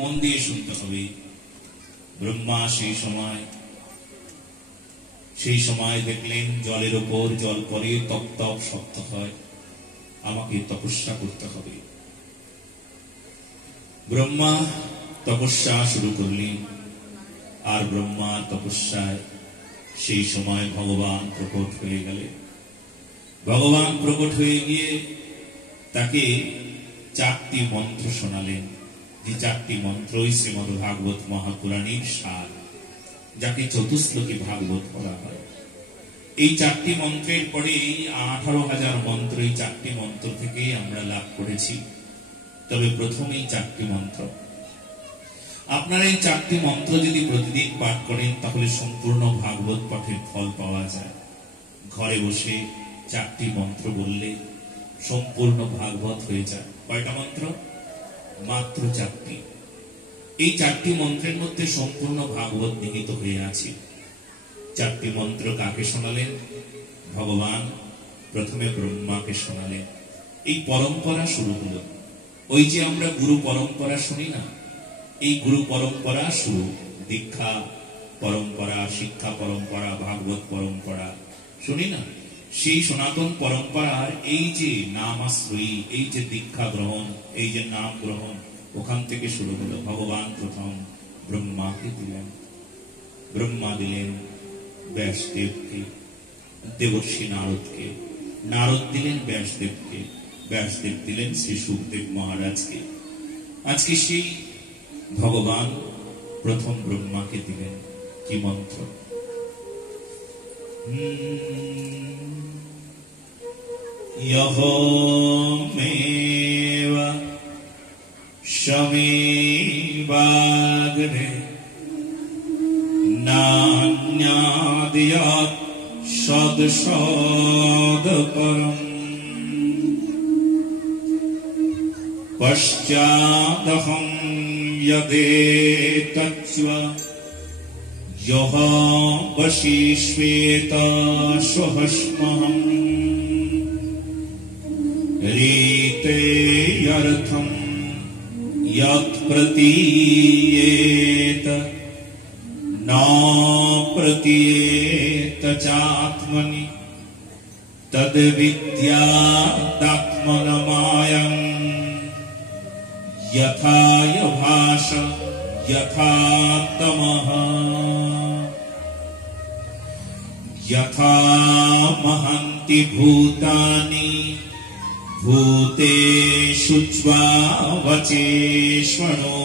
মন দিয়ে শুনতে হবে। ব্রহ্মা সেই সময় দেখলেন জলের ওপর জল পরে তপ তপ শব্দ হয়, আমাকে তপস্যা করতে হবে। ব্রহ্মা তপস্যা শুরু করলেন, আর ব্রহ্মার তপস্যায় সেই সময় ভগবান প্রকট হয়ে গেলেন। ভগবান প্রকট হয়ে গিয়ে তাকে 4টি মন্ত্র শোনালেন, যে 4টি মন্ত্রই শ্রীমদ্ ভাগবত মহাপুরাণের সার, যাকে চতুশ্লোকী ভাগবত বলা হয়। এই 4টি মন্ত্রের পরে 18,000 মন্ত্র, এই 4টি মন্ত্র থেকে আমরা লাভ করেছি। তবে প্রথমেই 4টি মন্ত্র, আপনারা এই 4টি মন্ত্র যদি প্রতিদিন পাঠ করেন তাহলে সম্পূর্ণ ভাগবত পাঠের ফল পাওয়া যায়। ঘরে বসে 4টি মন্ত্র বললে সম্পূর্ণ ভাগবত হয়ে যায়। কয়টা মন্ত্র? মাত্র 4টি। এই 4টি মন্ত্রের মধ্যে সম্পূর্ণ ভাগবত নিহিত হয়ে আছে। 4টি মন্ত্র কাকে শোনালেন? ভগবান প্রথমে ব্রহ্মাকে শোনালেন। এই পরম্পরা শুরু হলো। ওই যে আমরা গুরু পরম্পরা শুনি না, এই গুরু পরম্পরা শুরু। দীক্ষা পরম্পরা, শিক্ষা পরম্পরা, ভাগবত পরম্পরা শুনি না, সেই সনাতন পরম্পরার এই যে নামাশ্রয়ী, এই যে দীক্ষা গ্রহণ, এই যে নাম গ্রহণ, ওখান থেকে শুরু হলো। ভগবান প্রথম ব্রহ্মাকে দিলেন, ব্রহ্মা দিলেন ব্যাসদেবকে, দেবর্ষি নারদকে, নারদ দিলেন ব্যাসদেবকে, ব্যাসদেব দিলেন শ্রী সুখদেব মহারাজকে। আজকে সেই ভগবান প্রথম ব্রহ্মাকে দিলেন কি মন্ত্র? यहोमेव शमेवाग्रे नान्याद्यात् सदसदपरम् पश्चादहं यदेतच्व यः वशिष्वेता स्वहस्महम् रीतेऽर्थं यत्प्रतीयेत न प्रतीयेत चात्मनि तद्विद्यादात्मनमायं यथाय भाष यथा तमः यथा महन्ति भूतानि भूतेषु वचेष्वनो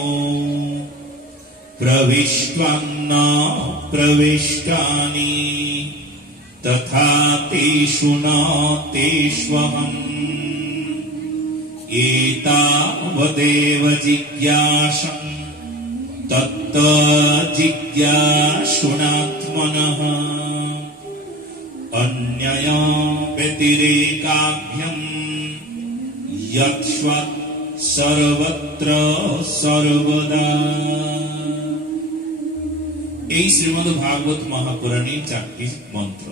प्रविष्टान्न प्रविष्टानि तथा तेषु न तेष्वहम् एतावदेव जिज्ञासं तत्त जिज्ञासुनात्मनः अन्यया व्यतिरेकाभ्यम् यत्स्वत् सर्वत्र सर्वदा। এই শ্রীমদ্ ভাগবত মহাপুরাণের 4টি মন্ত্র।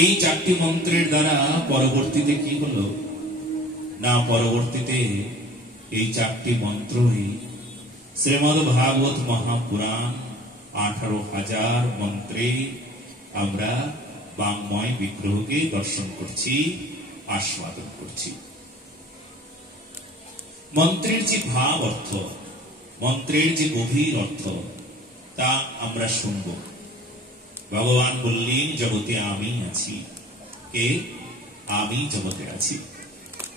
এই 4টি মন্ত্রের দ্বারা পরবর্তীতে কি হলো না, পরবর্তীতে এই 4টি মন্ত্রই শ্রীমদ্ ভাগবত মহাপুরাণ 18,000 মন্ত্রে আমরা বাংময় বিগ্রহকে দর্শন করছি, আস্বাদন করছি। মন্ত্রের যে ভাব অর্থ, মন্ত্রের যে গভীর অর্থ, তা আমরা শুনব। ভগবান বললেন জগতে আমি আছি। কে? আমি জগতে আছি,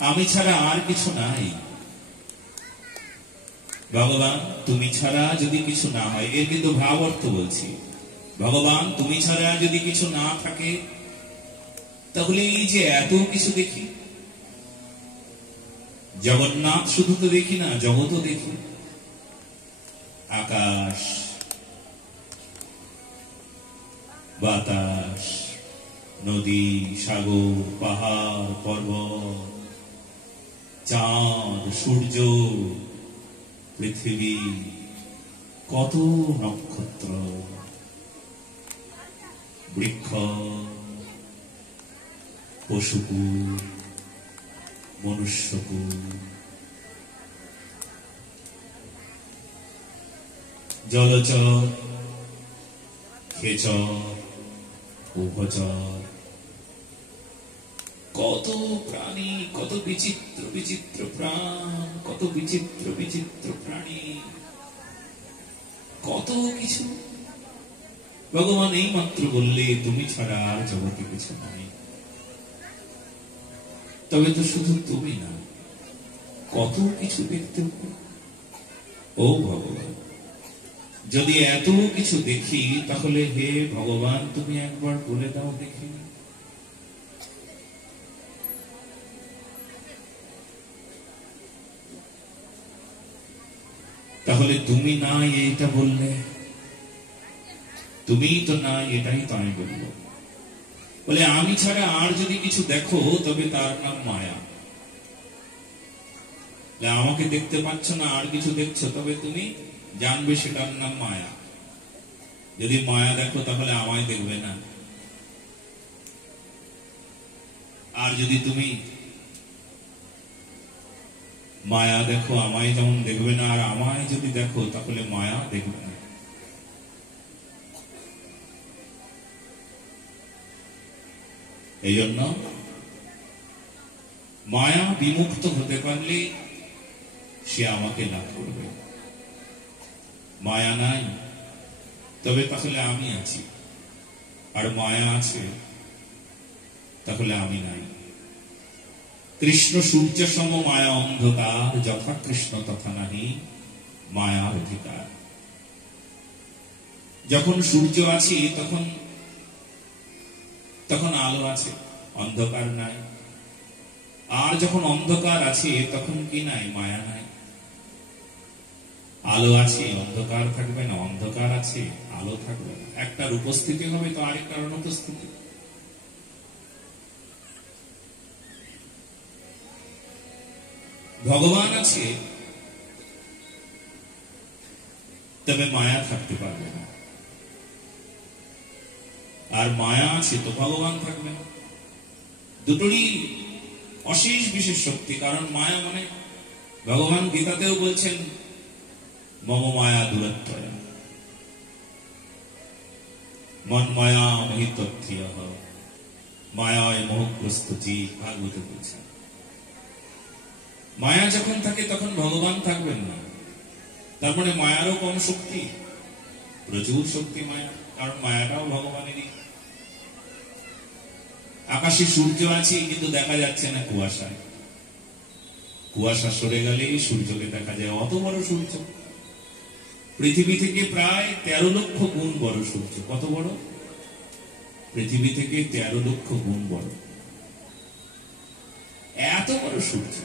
আমি ছাড়া আর কিছু নাই। ভগবান তুমি ছাড়া যদি কিছু না হয়, এর কিন্তু ভাব অর্থ বলছি। ভগবান তুমি ছাড়া যদি কিছু না থাকে, তাহলে এই যে এত কিছু দেখি, জগন্নাথ শুধু তো দেখি না, জগৎও দেখি। আকাশ, বাতাস, নদী, সাগর, পাহাড়, পর্বত, চাঁদ, সূর্য, পৃথিবী, কত নক্ষত্র, বৃক্ষ, পশুকুল, মনুষ্যকুল, জলচর, খেচর, উভচর, কত প্রাণী, কত বিচিত্র বিচিত্র প্রাণ, কত বিচিত্র বিচিত্র প্রাণী, কত কিছু। ভগবান এই মাত্র বললে তুমি ছাড়া আর জগতে কিছু নাই। তবে তো শুধু তুমি না, কত কিছু দেখতে হবে। ও ভগবান, যদি এত কিছু দেখি তাহলে হে ভগবান তুমি একবার বলে দাও দেখি। তাহলে তুমি নাই এইটা বললে, তুমি তো নাই এটাই তো আমি বলবো। বলে আমি ছাড়া আর যদি কিছু দেখো তবে তার নাম মায়া। আমাকে দেখতে পাচ্ছ না, আর কিছু দেখছো, তবে তুমি জানবে সেটার নাম মায়া। যদি মায়া দেখো তাহলে আমায় দেখবে না। আর যদি তুমি মায়া দেখো, আমায় যেমন দেখবে না, আর আমায় যদি দেখো তাহলে মায়া দেখবে না। এই জন্য মায়া বিমুক্ত হতে পারলে সে আমাকে লাভ করবে। মায়া নাই তবে তাহলে আমি আছি, আর মায়া আছে তাহলে আমি নাই। কৃষ্ণ সূর্য সম মায়া অন্ধকার, যথা কৃষ্ণ তথা নাহি মায়ার অধিকার। যখন সূর্য আছি তখন তখন আলো আছে, অন্ধকার নাই। আর যখন অন্ধকার আছে তখন কি নাই? মায়া নাই। আলো আছে, অন্ধকার থাকবে না, অন্ধকার আছে, আলো থাকবে না। একটার উপস্থিতি হবে তো আরেকটার অনুপস্থিতি। ভগবান আছে তবে মায়া থাকতে পারবে না, আর মায়া আছে তো ভগবান থাকবে না। দুটোরই অশেষ বিশেষ শক্তি। কারণ মায়া মানে ভগবান গীতাতেও বলছেন মম মায়া দূরত্বয়া, মন মায়া মোহিতথ্য মায়ায় মোহগ্রস্ত জীব, ভাগবতে বলছেন। মায়া যখন থাকে তখন ভগবান থাকবেন না। তারপরে মায়ারও কম শক্তি, প্রচুর শক্তি মায়া, কারণ মায়াটাও ভগবানেরই। আকাশে সূর্য আছে কিন্তু দেখা যাচ্ছে না কুয়াশায়। কুয়াশা সরে গেলে সূর্যকে দেখা যায়, অত বড় সূর্য। পৃথিবী থেকে প্রায় 13 লক্ষ গুণ বড় সূর্য। কত বড়? পৃথিবী থেকে 13 লক্ষ গুণ বড়। এত বড় সূর্য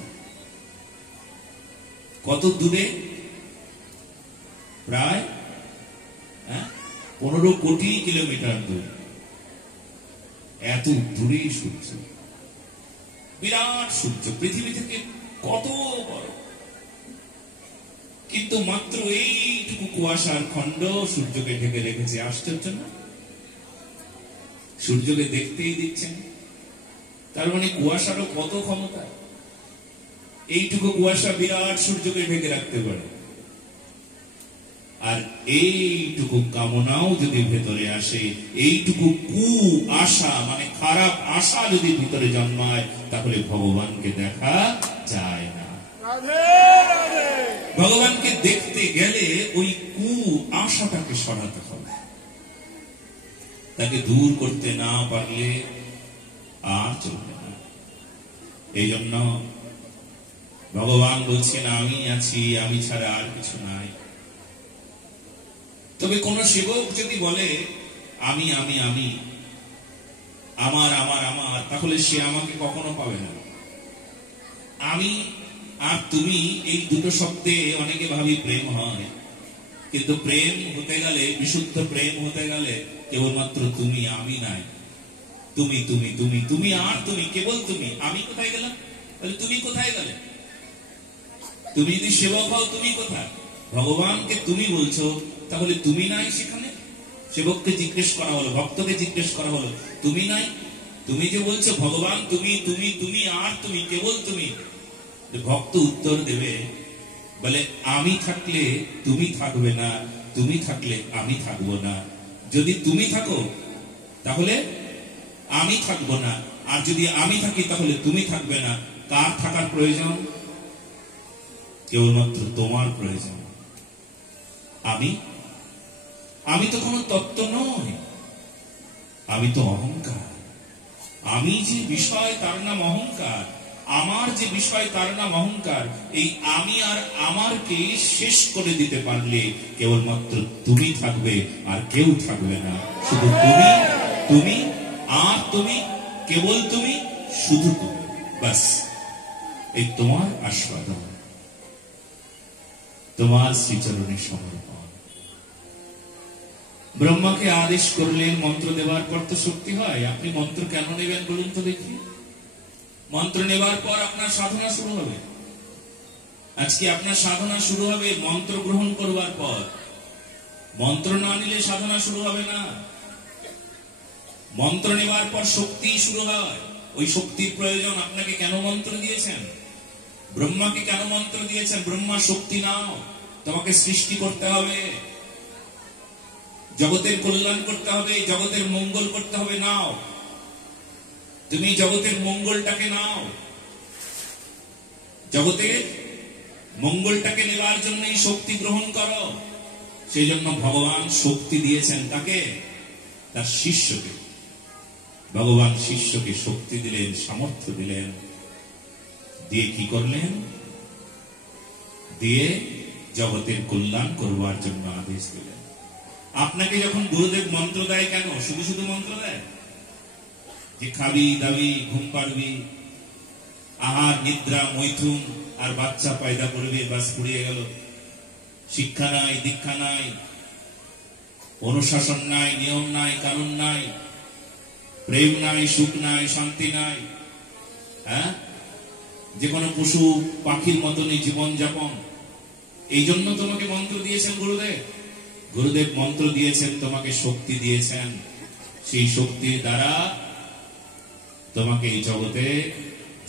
কত দূরে? প্রায় 15 কোটি কিলোমিটার দূর। এত দূরে সূর্য, বিরাট সূর্য, পৃথিবী থেকে কত বড়। কিন্তু মাত্র এইটুকু কুয়াশার খণ্ড সূর্যকে ঢেকে রেখেছে। আশ্চর্য না? সূর্যকে দেখতেই দিচ্ছেন। তার মানে কুয়াশারও কত ক্ষমতা। এইটুকু কুয়াশা বিরাট সূর্যকে ঢেকে রাখতে পারে। আর এইটুকু কামনাও যদি ভেতরে আসে, এইটুকু কু আশা মানে খারাপ আশা যদি ভিতরে জন্মায়, তাহলে ভগবানকে দেখা যায় না। ভগবানকে দেখতে গেলে ওই কু আশাটাকে সরাতে হবে। তাকে দূর করতে না পারলে আর চলবে না। এই জন্য ভগবান বলছেন আমি আছি, আমি ছাড়া আর কিছু নাই। তবে কোন সেবক যদি বলে আমি আমি আমি, আমার আমার আমার, তাহলে সে আমাকে কখনো পাবে না। আমি আর তুমি এই দুটো শব্দে অনেকে ভাবি প্রেম হয়, কিন্তু প্রেম হতে গেলে, বিশুদ্ধ প্রেম হতে গেলে কেবলমাত্র তুমি, আমি নাই। তুমি তুমি তুমি তুমি আর তুমি, কেবল তুমি। আমি কোথায় গেলাম? তাহলে তুমি কোথায় গেলে? তুমি যদি সেবক হও, তুমি কোথায়? ভগবানকে তুমি বলছো, তাহলে তুমি নাই সেখানে? সেবককে জিজ্ঞেস করা হলো, ভক্তকে জিজ্ঞেস করা হলো, তুমি নাই? তুমি যে বলছো ভগবান তুমি তুমি তুমি আর তুমি, কেবল তুমি। ভক্ত উত্তর দেবে, বলে আমি থাকলে তুমি থাকবে না, তুমি থাকলে আমি থাকবো না, যদি তুমি থাকো তাহলে আমি থাকবো না, আর যদি আমি থাকি তাহলে তুমি থাকবে না। কার থাকার প্রয়োজন? কেবলমাত্র তোমার প্রয়োজন। আমি তো কোনো তত্ত্ব নই, আমি তো অহংকার। আমি যে বিষয় তার নাম অহংকার, আমার যে বিষয় তার নাম অহংকার। এই আমি আর আমারকে শেষ করে দিতে পারলে কেবলমাত্র তুমি থাকবে, আর কেউ থাকবে না। শুধু তুমি, তুমি আর তুমি, কেবল তুমি, শুধু তুমি, বাস। এই তোমার আস্বাদন, তোমার শ্রীচরণে সমর্পণ। ব্রহ্মাকে আদেশ করলেন মন্ত্র দেওয়ার পর তো শক্তি হয়। আপনি মন্ত্র কেন নেবেন বলুন তো দেখি? মন্ত্র নেবার পর আপনার সাধনা শুরু হবে। আজকে আপনার সাধনা শুরু হবে মন্ত্র গ্রহণ করবার পর। মন্ত্র না নিলে সাধনা শুরু হবে না। মন্ত্র নেবার পর শক্তি শুরু হয়। ওই শক্তির প্রয়োজন। আপনাকে কেন মন্ত্র দিয়েছেন? ব্রহ্মাকে কেন মন্ত্র দিয়েছেন? ব্রহ্মা শক্তি নাও, তোমাকে সৃষ্টি করতে হবে, জগতের কল্যাণ করতে হবে, জগতের মঙ্গল করতে হবে। নাও, তুমি জগতের মঙ্গলটাকে নাও। জগতের মঙ্গলটাকে নেবার জন্য এই শক্তি গ্রহণ করো। সেই জন্য ভগবান শক্তি দিয়েছেন তাকে, তার শিষ্যকে। ভগবান শিষ্যকে শক্তি দিলেন, সামর্থ্য দিলেন। দিয়ে কি করলেন? দিয়ে জগতের কল্যাণ করবার জন্য আদেশ দিলেন। আপনাকে যখন গুরুদেব মন্ত্র দেয়, কেন শুধু শুধু মন্ত্র দেয়? যে খাবি দাবি, ঘুম পাড়বি, আহার নিদ্রা মৈথুন, আর বাচ্চা পয়দা করবে, বাস পুড়িয়ে গেল। শিক্ষা নাই, দীক্ষা নাই, অনুশাসন নাই, নিয়ম নাই, কানুন নাই, প্রেম নাই, সুখ নাই, শান্তি নাই। হ্যাঁ, যে কোনো পশু পাখির মতনই জীবন যাপন। এই জন্য তোমাকে মন্ত্র দিয়েছেন গুরুদেব। গুরুদেব মন্ত্র দিয়েছেন, তোমাকে শক্তি দিয়েছেন। সেই শক্তির দ্বারা তোমাকে এই জগতে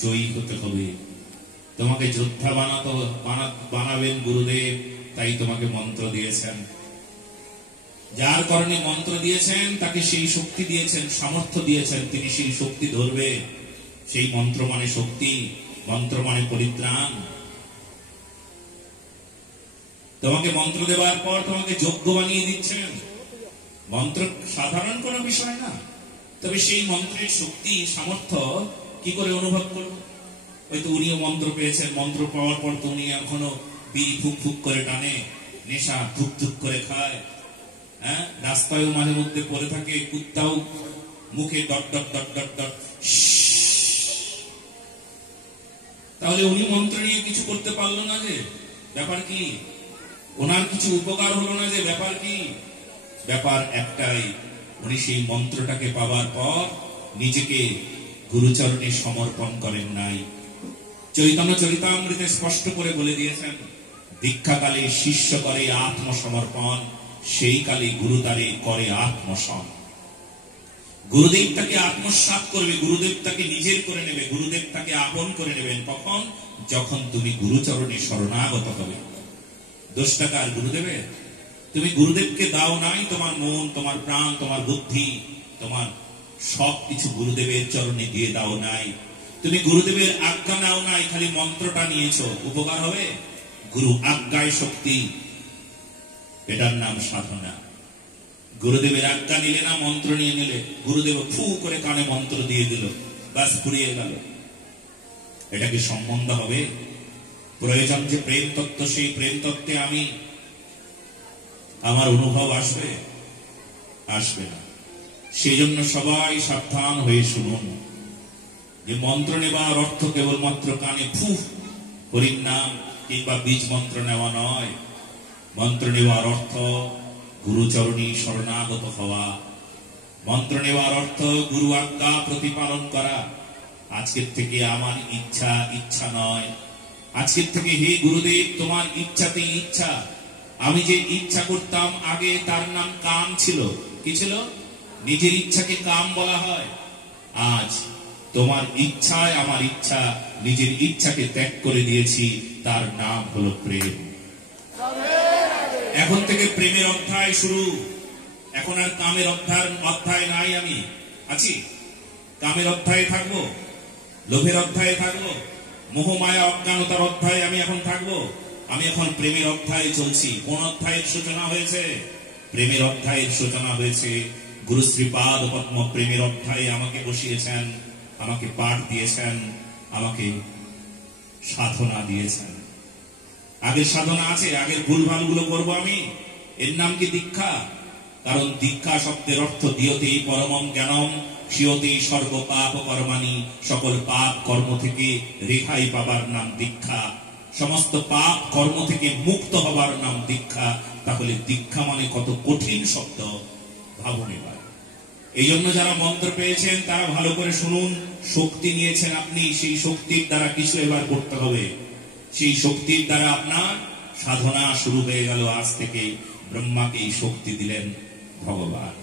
জয়ী হতে হবে। তোমাকে যোদ্ধা বানাবেন গুরুদেব, তাই তোমাকে মন্ত্র দিয়েছেন। যার কারণে মন্ত্র দিয়েছেন তাকে সেই শক্তি দিয়েছেন, সামর্থ্য দিয়েছেন। তিনি সেই শক্তি ধরবে। সেই মন্ত্র মানে শক্তি, মন্ত্র মানে পরিত্রাণ। তোমাকে মন্ত্র দেওয়ার পর তোমাকে যোগ্য বানিয়ে দিচ্ছেন। মন্ত্র সাধারণ কোনো বিষয় না। তবে সেই মন্ত্রের শক্তি, সামর্থ্য কি করে অনুভব করবো? হয়তো উনিও মন্ত্র পেয়েছেন। মন্ত্র পাওয়ার পর তো উনি এখনো বিড়ি ফুক ফুক করে টানে, নেশা ধুক ধুক করে খায়। হ্যাঁ, রাস্তায়ও মাঝে মধ্যে পড়ে থাকে, কুত্তাও মুখে dot dot dot dot dot. তাহলে উনি মন্ত্র নিয়ে কিছু করতে পারলো না, যে ব্যাপার কি? ওনার কিছু উপকার হলো না, যে ব্যাপার কি? ব্যাপার একটাই, উনি সেই মন্ত্রটাকে পাওয়ার পর নিজেকে গুরুচরণে সমর্পণ করেন নাই। চৈতন্য চরিতামৃতে স্পষ্ট করে বলে দিয়েছেন, দীক্ষাকালে শিষ্য করে আত্মসমর্পণ, সেই কালে গুরু তারে করে আত্মসম। গুরুদেব তাকে আত্মসাৎ করবে, গুরুদেব তাকে নিজের করে নেবে, গুরুদেব তাকে আপন করে নেবেন। কখন? যখন তুমি গুরুচরণে শরণাগত হবে। দোষটা কার? গুরুদেবের। তুমি গুরুদেবকে দাও নাই তোমার মন, তোমার প্রাণ, তোমার বুদ্ধি, তোমার সবকিছু গুরুদেবের চরণে দিয়ে দাও নাই। তুমি গুরুদেবের আজ্ঞা নাও নাই, খালি মন্ত্রটা নিয়েছো। উপকার হবে? গুরু আজ্ঞায় শক্তি, এটার নাম সাধনা। গুরুদেবের আজ্ঞা নিলে না, মন্ত্র নিয়ে নিলে। গুরুদেব ফু করে কানে মন্ত্র দিয়ে দিল, বাস ফুরিয়ে গেল। এটা কি সম্বন্ধ হবে? প্রয়োজন যে প্রেম তত্ত্ব, সেই প্রেম তত্ত্বে আমি আমার অনুভব আসবে? আসবে না। সেই জন্য সবাই সাবধান হয়ে শুনুন, যে মন্ত্র নেবার অর্থ কেবলমাত্র কানে ফুফ হরির নাম কিংবা বীজ মন্ত্র নেওয়া নয়। মন্ত্র নেওয়ার অর্থ গুরুচরণী শরণাগত হওয়া। মন্ত্র নেওয়ার অর্থ গুরু আজ্ঞা প্রতিপালন করা। আজকের থেকে আমার ইচ্ছা ইচ্ছা নয়, আজকের থেকে হে গুরুদেব তোমার ইচ্ছাতেই ইচ্ছা। আমি যে ইচ্ছা করতাম আগে, তার নাম কাম ছিল। কি ছিল? নিজের ইচ্ছাকে কাম বলা হয়। আজ তোমার ইচ্ছায় আমার ইচ্ছা, নিজের ইচ্ছাকে ত্যাগ করে দিয়েছি, তার নাম হলো প্রেম। এখন থেকে প্রেমের অধ্যায় শুরু। এখন আর কামের অধ্যায় নাই। আমি আছি কামের অধ্যায়ে থাকবো, লোভের অধ্যায়ে থাকবো, মোহমায়া অজ্ঞানতার অধ্যায়ে আমি এখন থাকবো। আমি এখন প্রেমের অধ্যায়ে চলছি। কোন অধ্যায়ের সূচনা হয়েছে? প্রেমের অধ্যায়ের সূচনা হয়েছে। গুরু শ্রীপাদ পদ্ম প্রেমের অধ্যায়ে আমাকে বসিয়েছেন, আমাকে পাঠ দিয়েছেন, আমাকে সাধনা দিয়েছেন। আগের সাধনা আছে, আগের ভুলভালগুলো করবো আমি। এর নাম কি দীক্ষা? কারণ দীক্ষা শব্দের অর্থ দিয়তে পরমম জ্ঞানম সিয়তে স্বর্গ পাপ কর্মানি, সকল পাপ কর্ম থেকে রেহাই পাবার নাম দীক্ষা, সমস্ত পাপ কর্ম থেকে মুক্ত হবার নাম দীক্ষা। তাহলে দীক্ষা মানে কত কঠিন শব্দ ভাবুন এবার। এই জন্য যারা মন্ত্র পেয়েছেন তারা ভালো করে শুনুন। শক্তি নিয়েছেন আপনি, সেই শক্তির দ্বারা কিছু এবার করতে হবে। সেই শক্তির দ্বারা আপনার সাধনা শুরু হয়ে গেল। আজ থেকে ব্রহ্মাকে এই শক্তি দিলেন ভগবান।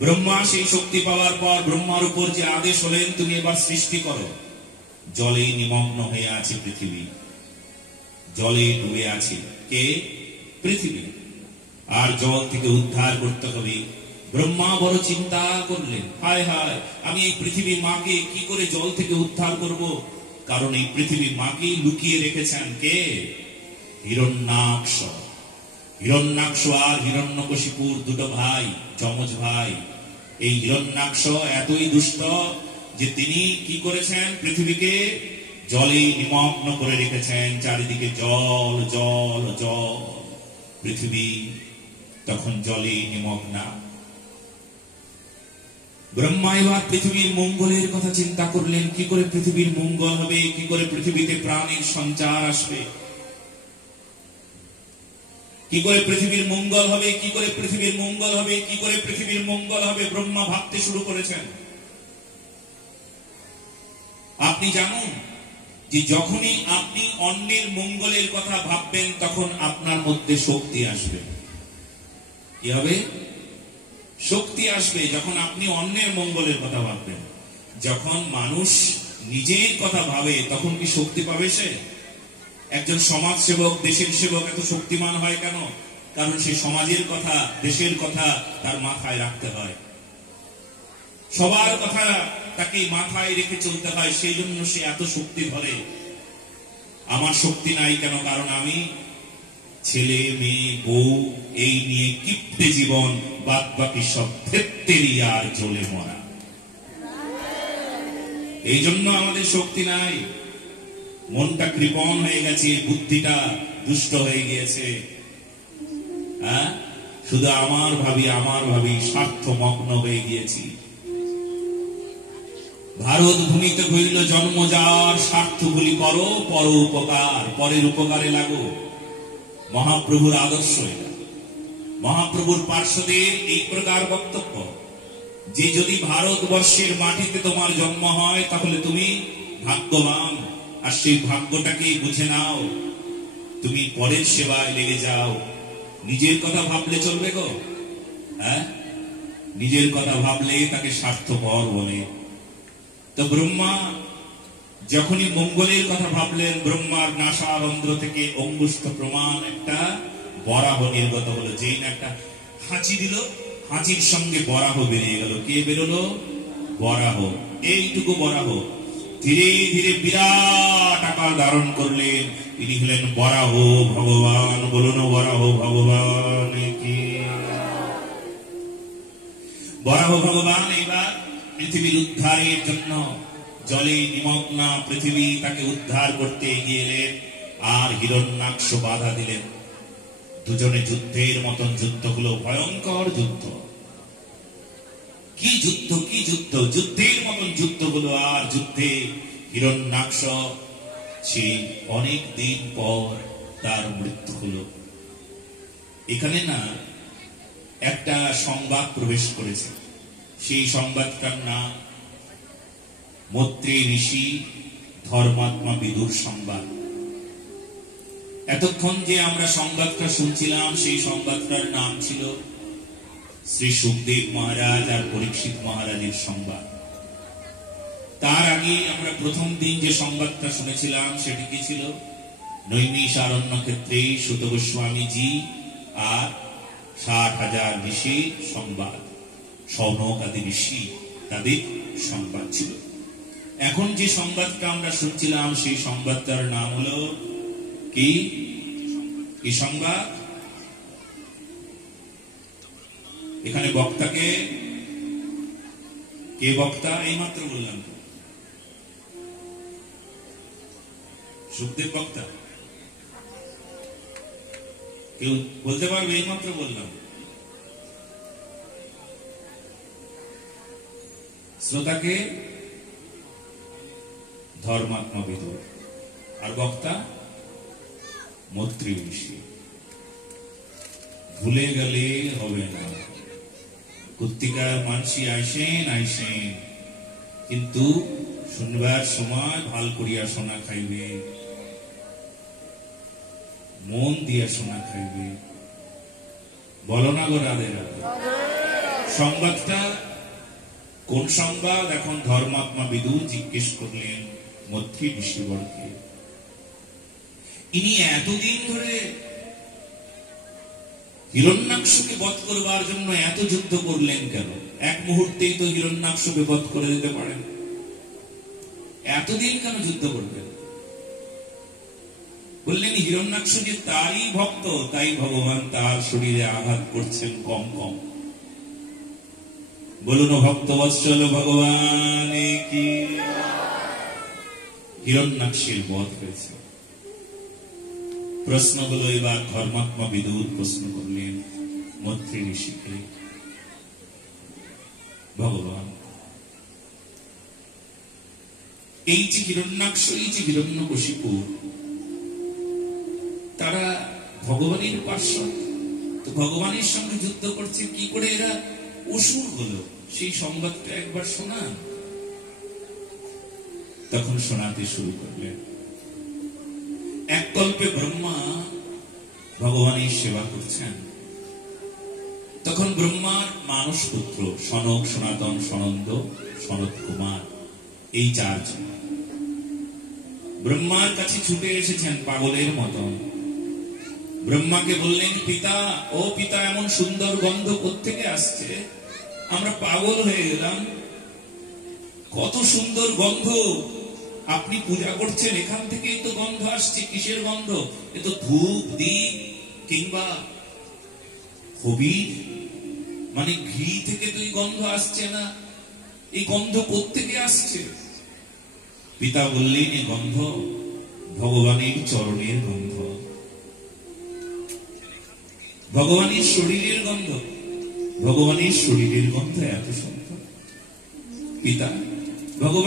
ব্রহ্মা সেই শক্তি পাওয়ার পর ব্রহ্মার উপর যে আদেশ হলেন, তুমি এবার সৃষ্টি করো। জলে নিমগ্ন হয়ে আছে পৃথিবী, জলে ডুবে আছে কে? পৃথিবী। আর জল থেকে উদ্ধার করতে হবে। ব্রহ্মা বড় চিন্তা করলেন, হায় হায়, আমি এই পৃথিবী মাকে কি করে জল থেকে উদ্ধার করব? কারণ এই পৃথিবী মাকে লুকিয়ে রেখেছেন কে? হিরণ্যাক্ষ। হিরণ্যাক্ষ আর হিরণ্যকশিপুর দুটো ভাই, যমজ ভাই। এই হিরণ্যাক্ষ এতই দুষ্ট যে তিনি কি করেছেন? পৃথিবীকে জলে নিমগ্ন করে রেখেছেন। চারিদিকে জল জল জল। পৃথিবী তখন জলে নিমগ্না। ব্রহ্মা এবার পৃথিবীর মঙ্গলের কথা চিন্তা করলেন। কি করে পৃথিবীর মঙ্গল হবে? কি করে পৃথিবীতে প্রাণীর সঞ্চার আসবে? কি করে পৃথিবীর মঙ্গল হবে? কি করে পৃথিবীর মঙ্গল হবে? কি করে পৃথিবীর মঙ্গল হবে? ব্রহ্মা ভাবতে শুরু করেছেন। আপনি জানুন যে যখনই আপনি অন্যের মঙ্গলের কথা ভাববেন তখন আপনার মধ্যে শক্তি আসবে। কি হবে? শক্তি আসবে যখন আপনি অন্যের মঙ্গলের কথা ভাববেন। যখন মানুষ নিজের কথা ভাবে তখন কি শক্তি পাবে সে? একজন সমাজ সেবক, দেশের সেবক এত শক্তিমান হয় কেন? কারণ সে সমাজের কথা, দেশের কথা তার মাথায় রাখতে হয়, সবার কথা তাকে মাথায় রেখে চলতে হয়। সেই জন্য সে এত শক্তি ধরে। আমার শক্তি নাই কেন? কারণ আমি ছেলে মেয়ে বউ এই নিয়ে কিপ্টে জীবন, বাদ বাকি সব ক্ষেত্রেই আর জ্বলে মরা। এই জন্য আমাদের শক্তি নাই। মনটা কৃপণ হয়ে গেছে, বুদ্ধিটা দুষ্ট হয়ে গিয়েছে। হ্যাঁ, শুধু আমার ভাবি স্বার্থমগ্ন হয়ে গিয়েছি। ভারত ভূমিতে হইল জন্ম যার, স্বার্থগুলি করো পর উপকার, পরের উপকারে লাগো। মহাপ্রভুর আদর্শ এটা। মহাপ্রভুর পার্শ্বদের এই প্রকার বক্তব্য যে যদি ভারতবর্ষের মাটিতে তোমার জন্ম হয় তাহলে তুমি ভাগ্যবান। আর সেই ভাগ্যটাকে বুঝে নাও, তুমি পরের সেবায় লেগে যাও। নিজের কথা ভাবলে চলবে গো? হ্যাঁ, নিজের কথা ভাবলে তাকে স্বার্থপর বলে। তো ব্রহ্মা যখনই মঙ্গলের কথা ভাবলেন, ব্রহ্মার নাসারন্ধ্র থেকে অঙ্গুষ্ঠ প্রমাণ একটা বরাহ নির্গত হলো। যেই না একটা হাঁচি দিল, হাঁচির সঙ্গে বরাহ বেরিয়ে গেল। কে বেরোলো? বরাহ। এইটুকু বরাহ ধীরে ধীরে বিরাট আকার ধারণ করলেন। তিনি হলেন বরাহ ভগবান। বলুন বরাহ ভগবান কি? বরাহ ভগবান এবার পৃথিবীর উদ্ধারের জন্য জলে নিমগ্না পৃথিবী, তাকে উদ্ধার করতে এগিয়ে এলেন। আর হিরণ্যাক্ষ বাধা দিলেন। দুজনে যুদ্ধের মতন যুদ্ধ হলো, ভয়ঙ্কর যুদ্ধ। কি যুদ্ধ, কি যুদ্ধ! যুদ্ধের মতন যুদ্ধ হলো। আর যুদ্ধে হিরণ্যাক্ষ সেই অনেক দিন পর তার মৃত্যু হলো। এখানে না একটা সংবাদ প্রবেশ করেছে। সেই সংবাদটার নাম মৈত্রী ঋষি ধর্মাত্মা বিদুর সংবাদ। এতক্ষণ যে আমরা সংবাদটা শুনছিলাম সেই সংবাদটার নাম ছিল শ্রী সুখদেব মহারাজ আর পরীক্ষিত মহারাজের সংবাদ। তার আগে আমরা প্রথম দিন যে সংবাদটা শুনেছিলাম সেটি কি ছিল? নৈমিষারণ্য ক্ষেত্রে সুত গোস্বামীজি আর 60,000 ঋষির সংবাদ, সৌনক আদি ঋষি তাদের সংবাদ ছিল। এখন যে সংবাদটা আমরা শুনছিলাম সেই সংবাদটার নাম হলো কি? কি সংবাদ? এখানে বক্তাকে, কে বক্তা? এইমাত্র বললাম তো, সুখদেব বক্তা। কেউ বলতে পারবে? এইমাত্র বললাম। শ্রোতাকে ধর্মাত্মা বিদুর, আর বক্তা মৈত্রী ঋষি। ভুলে গেলে হবে না। কর্তিকার মানসি আইসেন, কিন্তু শুনবার সময় ভাল করিয়া শোনা খাইবে, মন দিয়া শোনা খাইবে। বলো না গো রাধে রাধে। সংবাদটা কোন সংবাদ? এখন ধর্মাত্মা বিদু জিজ্ঞেস করলেন মৈত্রী ঋষিবরকে, ইনি এতদিন ধরে হিরণ্যাক্ষকে বধ করবার জন্য এত যুদ্ধ করলেন কেন? এক মুহূর্তেই তো হিরণ্যাক্ষকে বধ করে দিতে পারেন, এতদিন কেন যুদ্ধ করবেন? বললেন হিরণ্যাক্ষ যে তারই ভক্ত, তাই ভগবান তার শরীরে আঘাত করছেন কম কম। বলুন ভক্ত বৎসল ভগবান কি। হিরণ্যাক্ষের বধ হয়েছে। প্রশ্ন হলো এবার ধর্মাত্মা বিদুর প্রশ্ন করলেন মৈত্রী ঋষিকে, ভগবান এই যে হিরণ্যাক্ষ, এই যে হিরণ্যকশিপু, তারা ভগবানের পার্শ্বদ, তো ভগবানের সঙ্গে যুদ্ধ করছে, কি করে এরা অসুর হলো সেই সংবাদটা একবার শোনান। তখন শোনাতে শুরু করলেন। এক কল্পে ব্রহ্মা ভগবানের সেবা করছেন, তখন ব্রহ্মার মানস পুত্র সনক, সনাতন, সনন্দ, সনত কুমার, এই চারজন ব্রহ্মার কাছে ছুটে এসেছেন পাগলের মতন। ব্রহ্মাকে বললেন, পিতা, ও পিতা, এমন সুন্দর গন্ধ কোত্থেকে আসছে? আমরা পাগল হয়ে গেলাম। কত সুন্দর গন্ধ, আপনি পূজা করছেন, এখান থেকেই তো গন্ধ আসছে। কিসের গন্ধ? এ তো ধূপ, দীপ কিংবা হবির মানে ঘি থেকে তো এই গন্ধ আসছে না। এই গন্ধ কোত্থেকে আসছে? পিতা বললেন, এই গন্ধ ভগবানের চরণের গন্ধ, ভগবানের শরীরের গন্ধ। ভগবানের শরীরের গন্ধ এত সুন্দর। পিতা, ভগবান